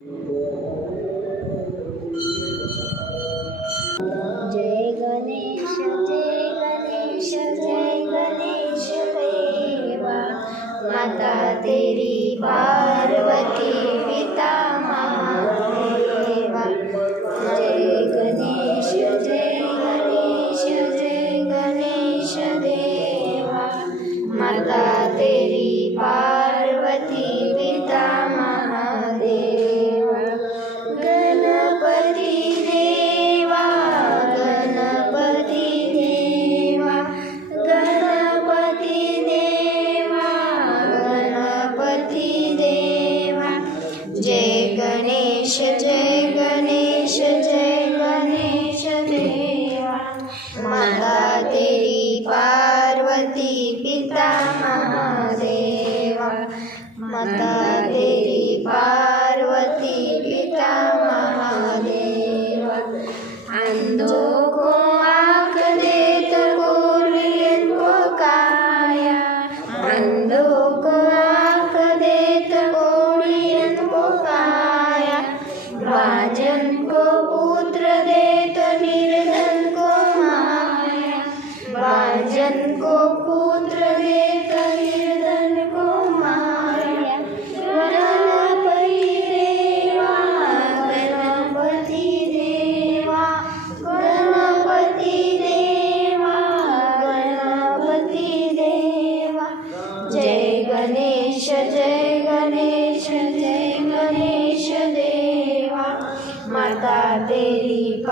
जय गणेश जय गणेश देवा, माता तेरी पार्वती पिता महादेवा। जय गणेश देवा, माता तेरी पार्वती पिता महादेवा। गणपती देवा, गणपती देवा, गणपती देवा, गणपती देवा। जय गणेश देवा, माता तेरी पार्वती पिता महादेवा। माता तेरी पार्वती पिता महादेवा। अंधों को आँख देत कोरियन को काया, अंधों को आँख देत कोरियन को काया। बाजन को पुत्र देत निर्धन को माया, बाजन को पुत्र देत निर्धन को माया। गणपति देवा, गणपति देवा, गणपति देवा, गणपति देवा। जय गणेश देवा, माता तेरी